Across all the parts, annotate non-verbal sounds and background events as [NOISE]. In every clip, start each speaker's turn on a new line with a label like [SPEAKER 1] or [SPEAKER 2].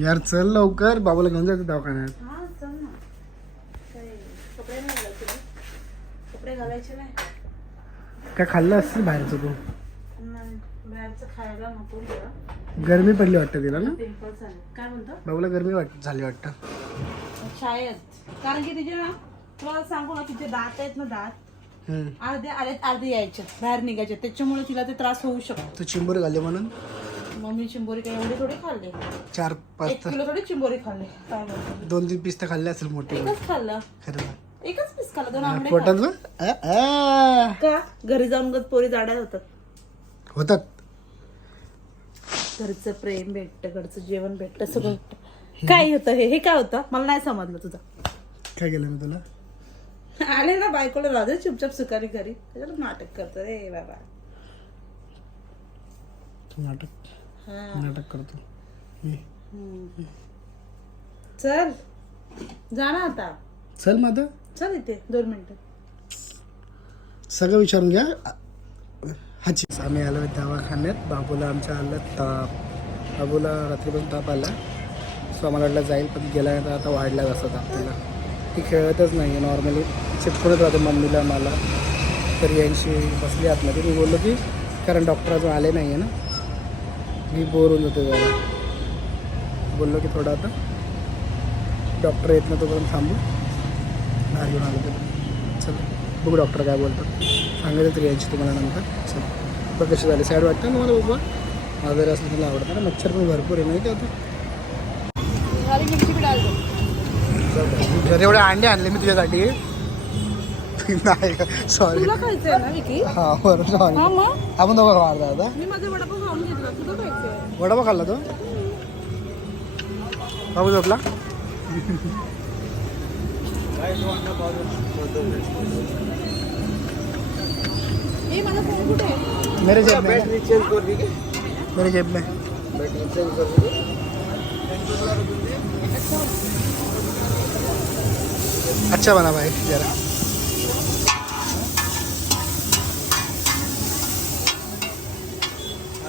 [SPEAKER 1] यार चल लवकर बाबूला घेऊन जायचं दवाखान्यात.
[SPEAKER 2] हा चल ना. काय कपडे नाही घालायचे ना? कपडे घालायचे नाही?
[SPEAKER 1] काय खाल्लं असतं बाहेरचं तू
[SPEAKER 2] नाही, बाहेरचं खायला नको मला
[SPEAKER 1] गरमी पडली वाटतं तिला ना?
[SPEAKER 2] पिंपल्स झाले काय म्हणतो?
[SPEAKER 1] बाबूला गरमी वाट झाली वाटतं.
[SPEAKER 2] शाळेत. कारण की तिचे ना तुला सांगू ना तिचे दात आहेत ना दात.
[SPEAKER 1] हम्म.
[SPEAKER 2] अर्धे आले अर्धे यायचे. बाहेर निघायचे. त्याच्यामुळे तिला ते त्रास होऊ शकतो.
[SPEAKER 1] तू चिंबोर घाले म्हणून?
[SPEAKER 2] मग मी चिंबोरी काय एवढे थोडे खाल्ले?
[SPEAKER 1] चार पाच
[SPEAKER 2] एक
[SPEAKER 1] तर.
[SPEAKER 2] किलो थोडी चिंबोरी खाल्ले. काय बोलतो
[SPEAKER 1] दोन तीन पीस तर खाल्ले असेल मोठे.
[SPEAKER 2] एकच खाल्लं?
[SPEAKER 1] खरं
[SPEAKER 2] एकच पीस खाल्लं? दोन आंबे
[SPEAKER 1] पोटात बघ. आ, आ.
[SPEAKER 2] का? घरी जाऊन गत पोरी जाड्या होतात.
[SPEAKER 1] होतात.
[SPEAKER 2] घरचं प्रेम भेटतं घरचं जेवण भेटतं सगळं भेटतं. काय होतं हे? हे काय होतं? मला नाही समजलं तुझं.
[SPEAKER 1] काय केलं मी तुला?
[SPEAKER 2] आले ना बायकोला राहते चुपचाप सुकारी घरी. त्याच्यावर नाटक करतो. रे बाबा.
[SPEAKER 1] तू नाटक. नाटक करतो.
[SPEAKER 2] हम्म. चल. जा ना आता.
[SPEAKER 1] चल मग आता
[SPEAKER 2] चल इथे दोन मिनिटं.
[SPEAKER 1] सगळं विचारून घ्या. हाची. आम्ही आलो दवाखान्यात. बाबूला आमच्या आलं ताप. बाबूला रात्रीपासून ताप आला. सो आम्हाला वाटलं जाईल पण गेल्यानंतर आता वाढला असं ताप त्याला ती खेळतच नाही नॉर्मली चिपकूनच राहते मम्मीला मला. तर यांशी बसली आतमध्ये. मी बोललो की कारण डॉक्टर अजून आले नाही आहे ना. मी बोर होऊन जातो जरा. बोललो की थोडं आता. डॉक्टर येत ना तोपर्यंत थांबू. बाहेर घेऊन आलो तर चल बघू डॉक्टर काय बोलतात. सांगायचं तरी यांची तुम्हाला नंतर. चल. बघ कशी झाली. सॅड वाटतं ना मला बाबा आजारी असलं मला आवडतं. ना मच्छर पण भरपूर आहे नाही का आता. एवढे अंडे आणले मी तुझ्यासाठी. [LAUGHS] नाही सॉरी
[SPEAKER 2] तुला खायचंय ना विकी?
[SPEAKER 1] हा बरं सॉरी
[SPEAKER 2] हा मग?
[SPEAKER 1] आपण दोघं वाढता आता.
[SPEAKER 2] मी माझा वडापाव खाऊन घेतला तुला खायचंय.
[SPEAKER 1] वडापाव खाल्ला तो? बाबू झोपला?
[SPEAKER 2] ए माझा फोन कुठे आहे?
[SPEAKER 1] मेरे जेब में. मेरे जेब में. अच्छा बना भाई जरा.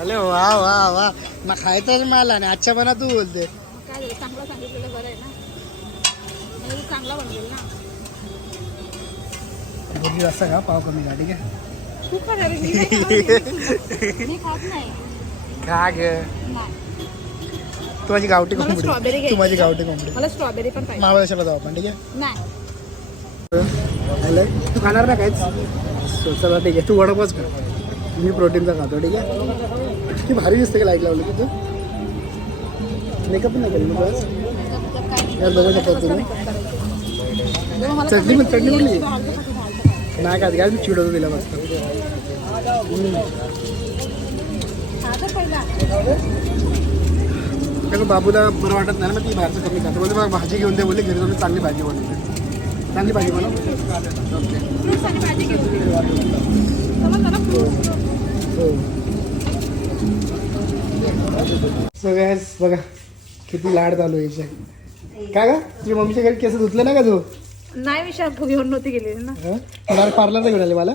[SPEAKER 1] अरे वा वा वा. मग खायचाच मला नाही अच्छा बना तू बोलते.
[SPEAKER 2] काय झालं? चांगला सांगितलेलं बरं आहे ना. तू चांगला बनवेल ना.
[SPEAKER 1] बोलली असं का? पाव कमी का ठीक आहे?
[SPEAKER 2] तू का रे? मी नाही खात. मी खात नाही.
[SPEAKER 1] का ग.
[SPEAKER 2] नाही.
[SPEAKER 1] तू माझी गावठी
[SPEAKER 2] मला strawberry
[SPEAKER 1] कोंबडी.
[SPEAKER 2] घ्यायची.
[SPEAKER 1] तू माझी गावठी कोंबडी.
[SPEAKER 2] मला स्ट्रॉबेरी पण पाहिजे.
[SPEAKER 1] महाबळेश्वरला जाऊ आपण ठीक आहे?
[SPEAKER 2] नाही.
[SPEAKER 1] हॅलो तू खाणार ना काहीच? चला ठीक आहे. तू वडापावच खा मी प्रोटीनचा खातो ठीक आहे? की भारी दिसते का लाइट लावलं की तू. मेकअप नाही केलं बस? यार बघू शकता तुम्ही. चटणी पण चटणी कुठली नाही. का काय मी चिडवतो तिला मस्त. त्यामुळे बाबूला बरं वाटत नाही ना मग ती बाहेरचं कमी खातो. म्हणजे मग भाजी घेऊन दे. बोलले घरी जाऊन चांगली भाजी बनवते चांगली भाजी बनव. ओके
[SPEAKER 2] फ्रुट्स आणि भाजी घेऊन ये. चला जरा fruits.
[SPEAKER 1] सो गॅस बघा. किती लाड चालू आहे याचे काय का तुझ्या मम्मीच्या घरी केस धुतले ना का तू?
[SPEAKER 2] नाही मी शॅम्पू घेऊन नव्हती गेलेली ना?
[SPEAKER 1] मला पार्लरला घेऊन आले मला.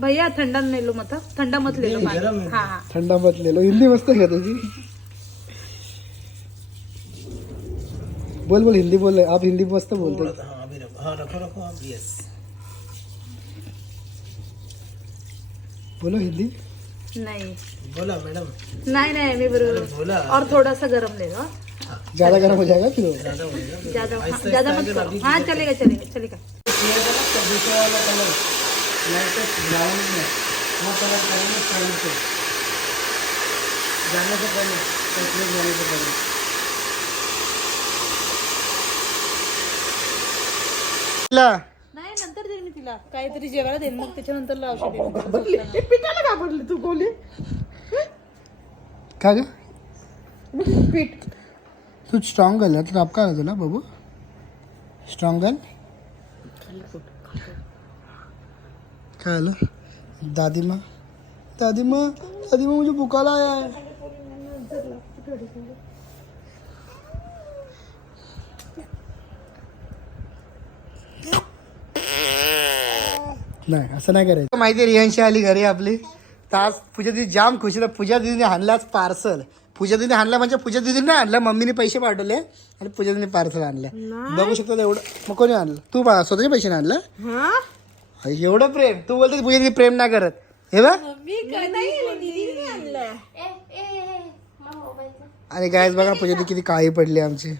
[SPEAKER 2] भैया थंडा नेलो मत थंडा मत लेलो पाणी. हा हा.
[SPEAKER 1] थंडा बसलेलो हिंदी मस्त का तुझी? बोल बोल हिंदी बोल. आप हिंदी मस्त बोलते. बोलो हिंदी।
[SPEAKER 2] नहीं।
[SPEAKER 3] बोला मैडम।
[SPEAKER 2] नहीं नहीं मैं बरोबर और थोड़ा सा गरम ले लो।
[SPEAKER 1] ज्यादा गर्म हो जाएगा फिर
[SPEAKER 2] ज्यादा हाँ, ज्यादा मत करो हाँ चलेगा चलेगा चलेगा
[SPEAKER 1] जाने से पहले कश्मीर जाने से पहले
[SPEAKER 2] नाही नंतर देईन मी तिला. काहीतरी जेवायला देईन मग त्याच्यानंतर औषध देईन पिठाला का पडली तू बोली
[SPEAKER 1] काय ग?
[SPEAKER 2] पीठ.
[SPEAKER 1] तू स्ट्रॉंग गर्ल आहे तर आप काय तुला बाबू? स्ट्रॉंग गर्ल काय आलं? दादी माँ दादी माँ दादी माँ मुझे बुखार आया है नाही असं नाही करायचं. माहिती आहे रियांशी आली घरी आपली? तास पूजा दिदी जाम खुशी तर पूजा दिदीने आणलाच पार्सल पूजा दिदी आणला म्हणजे पूजा दिदीने नाही आणला मम्मीने पैसे पाठवले आणि पूजा दिदीने पार्सल आणलं. बघू शकतो एवढं मग कोणी आणलं? तू पा- स्वतःच्या पैशाने आणलं?
[SPEAKER 2] हा?
[SPEAKER 1] एवढं प्रेम. तू बोलते पूजा दिदी प्रेम नाही करत. हे बघ.
[SPEAKER 2] मी काय नाही दीदीने आणलंय.
[SPEAKER 1] आणि गायच बघा पूजा दिदी किती काळी पडली आमची.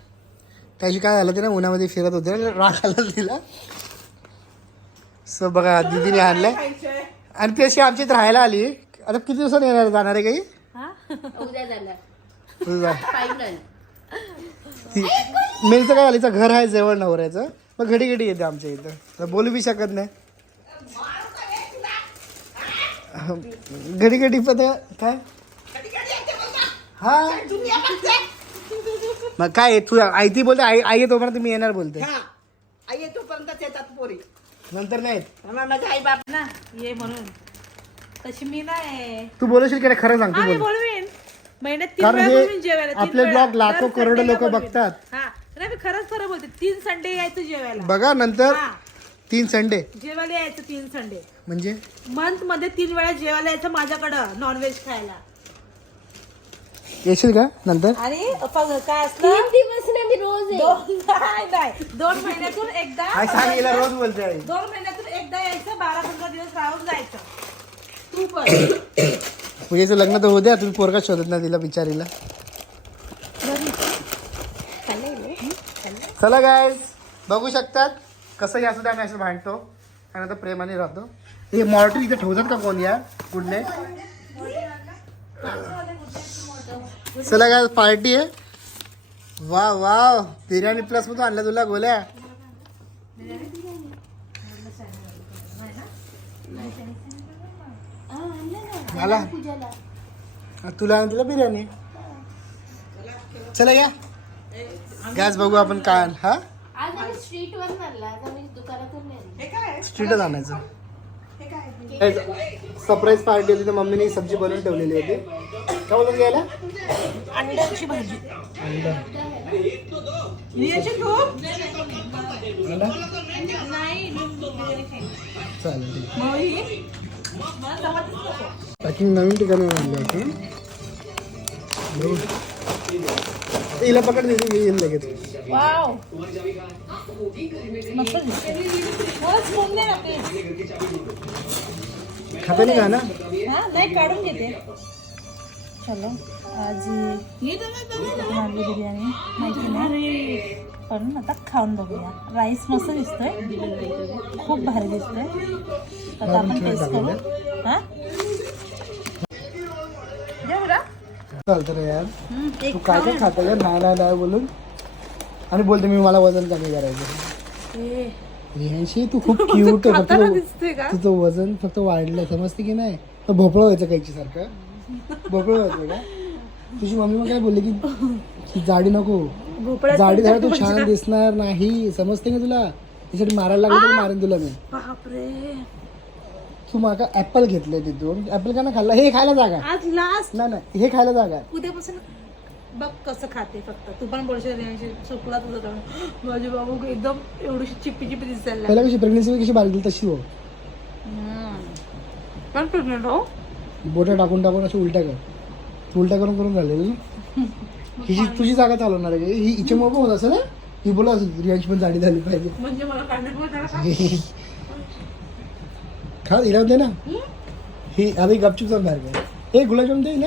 [SPEAKER 1] त्याशी काय झालं ते ना उन्हामध्ये फिरत होते राग आला तिला. सो बघा दिदीने आणलंय आणि ती अशी आमची इथं राहायला आली. आता किती दिवसांनी येणार जाणार आहे काही?
[SPEAKER 2] हा?
[SPEAKER 3] उद्या झालं
[SPEAKER 1] तुझं
[SPEAKER 3] फायनल
[SPEAKER 1] मेलचं काय आलीचं घर आहे जवळ नवऱ्याचं. मग घडी घडी येते आमच्या इथं. तर बोलू बी शकत नाही. घडी घडी पण काय? हा? मग काय तू आई ती बोलते आई आई तोपर्यंत मी येणार बोलते.
[SPEAKER 4] आई येतोपर्यंत येतात पोरी.
[SPEAKER 1] नंतर नाही
[SPEAKER 4] माझे आई बाप
[SPEAKER 2] ना ये म्हणून. तशी मी नाही.
[SPEAKER 1] तू बोलशील की नाही खरं सांग तू बोल.
[SPEAKER 2] बोलवीन. महिन्यात तीन
[SPEAKER 1] कारण
[SPEAKER 2] वेळा
[SPEAKER 1] हे
[SPEAKER 2] बोलवीन जेवायला तीन
[SPEAKER 1] आपले
[SPEAKER 2] वेळा.
[SPEAKER 1] ब्लॉग लाखो
[SPEAKER 2] दर
[SPEAKER 1] करोडो लोक
[SPEAKER 2] बोलवीन.
[SPEAKER 1] बघतात.
[SPEAKER 2] हा नाही मी खरंच खरं बोलते. तीन संडे यायचं जेवायला.
[SPEAKER 1] बघा नंतर
[SPEAKER 2] हा.
[SPEAKER 1] तीन संडे.
[SPEAKER 2] जेवायला यायचं तीन संडे.
[SPEAKER 1] म्हणजे?
[SPEAKER 2] मंथमध्ये तीन वेळा जेवायला यायचं माझ्याकडं नॉनव्हेज खायला.
[SPEAKER 1] येशील का नंतर?
[SPEAKER 2] आणि काय असलं?
[SPEAKER 3] तीन दिवस ना मी रोज आहे.
[SPEAKER 2] दोन नाही नाही. दोन महिन्यातून एकदा
[SPEAKER 1] आई सांग हिला रोज बोलते आई.
[SPEAKER 2] दोन महिन्यातून एकदा यायचं बारा पंधरा दिवस राहून जायचं. तू पण.
[SPEAKER 1] पूजेचं लग्न तर होऊ द्या तुम्ही पोरगा शोधत ना तिला बिचारीला. चला गाय बघू शकतात कसंही असू द्या आम्ही असं भांडतो. त्यानंतर प्रेमाने राहतो. हे मॉर्टर इथे ठेवतात का कोण या? गुड नाईट चला काय पार्टी आहे. वा वा बिर्याणी प्लस मधून आणलं तुला गोल्या. मला? तुला आणि तुला बिर्याणी. चला या. गॅस बघू आपण काय आण- हा?
[SPEAKER 3] आज आम्ही स्ट्रीट वर आणला. आज आम्ही दुकानातून नाही
[SPEAKER 1] स्ट्रीटच आणायचं. सरप्राईज पार्टी होती तर मम्मीने सब्जी बनवून ठेवलेली होती. काय बोलत घ्यायला
[SPEAKER 2] अंड्याची भाजी.
[SPEAKER 1] अंडा. चालेल ठीक
[SPEAKER 2] मग ही? मला चपातीच नको.
[SPEAKER 1] पॅकिंग नवीन ठिकाणी आणली आपण बघू. हिला पकड दिली येईल लगेच.
[SPEAKER 2] वाव. मस्त दिसते. दे ना please.
[SPEAKER 1] खाता नाही का ना.
[SPEAKER 2] हा नाही काढून घेते. चलो आज आणली बिर्याणी माहिती नाही. पण आता खाऊन बघूया. राईस मस्त दिसतोय. खूप भारी दिसतोय. आता आपण टेस्ट करू. हा?
[SPEAKER 1] चालतं रे यार. तू काय काय खाता नाही नाही नाही बोलून. आणि बोलते मी मला वजन कमी करायचं.
[SPEAKER 2] ए,
[SPEAKER 1] रियांशी तू खूप क्यूट आहे फक्त
[SPEAKER 2] खाताना दिसतोय का?
[SPEAKER 1] तुझं वजन फक्त वाढलं. समजते की नाही? तर भोपळं व्हायचं कायची सारखं. भोपळं व्हायचं का? तुझी मम्मी मग काय बोलली की की जाडी नको. जाडी झाली तू छान दिसणार नाही. समजते का तुला? त्यासाठी मारायला लागलं तर मारेन तुला मी.
[SPEAKER 2] बापरे.
[SPEAKER 1] तू माका ऍपल घेतलंय तिथून ऍपल का ना खाल्ला? हे खायला जागा.
[SPEAKER 2] आज लास्ट
[SPEAKER 1] नाही नाही हे खायला जागा.
[SPEAKER 2] उद्यापासून बघ कसं खाते फक्त. तू पण बोलशील रियांशी चुकला तुझं [GASPS] माझे बाबू एकदम एवढीशी चिप्पी चिप्पी दिसायला
[SPEAKER 1] पहिला कशी प्रेग्नेन्सी कशी बारली तशी हो.
[SPEAKER 2] पण प्रेग्नेंट हो?
[SPEAKER 1] बोटं टाकून टाकून अशी उलट्या कर. उलट्या करून करून राहिलेली ना. [LAUGHS] हिची तुझी जागा चालवणार आहे? ही हिच्या मोबाईल होत असेल ना ही बोला असेल रियांची पण जाडी झाली पाहिजे.
[SPEAKER 2] म्हणजे मला [LAUGHS]
[SPEAKER 1] खा हिला दे ना. ही? ही गपचूप जाऊन बाहेर काय हे गुलाबजाम दे ना